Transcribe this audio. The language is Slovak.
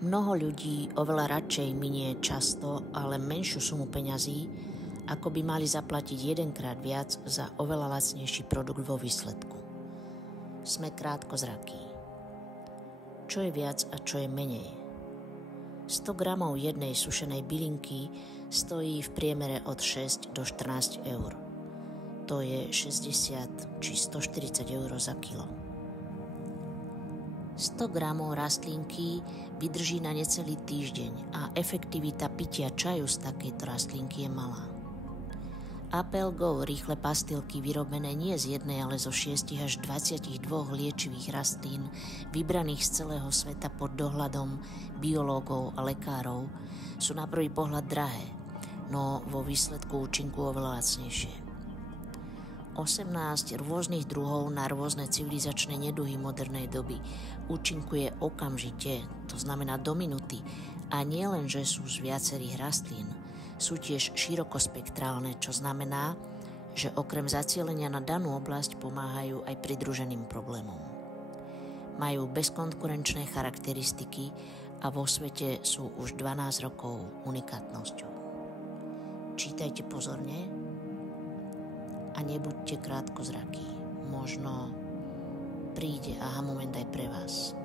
Mnoho ľudí oveľa radšej minie často, ale menšiu sumu peňazí, ako by mali zaplatiť jedenkrát viac za oveľa lacnejší produkt vo výsledku. Sme krátkozrakí. Čo je viac a čo je menej? 100 gramov jednej sušenej bylinky stojí v priemere od 6 do 14 eur. To je 60 či 140 eur za kilo. 100 gramov rastlinky vydrží na necelý týždeň a efektivita pitia čaju z takejto rastlinky je malá. Apel Go rýchle pastilky vyrobené nie z jednej, ale zo 6 až 22 liečivých rastlín vybraných z celého sveta pod dohľadom biológov a lekárov sú na prvý pohľad drahé, no vo výsledku účinku oveľa lacnejšie. 18 rôznych druhov na rôzne civilizačné neduhy modernej doby účinkuje okamžite, to znamená do minúty, a nie len, že sú z viacerých rastlín, sú tiež širokospektrálne, čo znamená, že okrem zacielenia na danú oblasť pomáhajú aj pridruženým problémom. Majú bezkonkurenčné charakteristiky a vo svete sú už 12 rokov unikátnosťou. Čítajte pozorne a nebuďte krátkozrakí. Možno príde aha moment aj pre vás.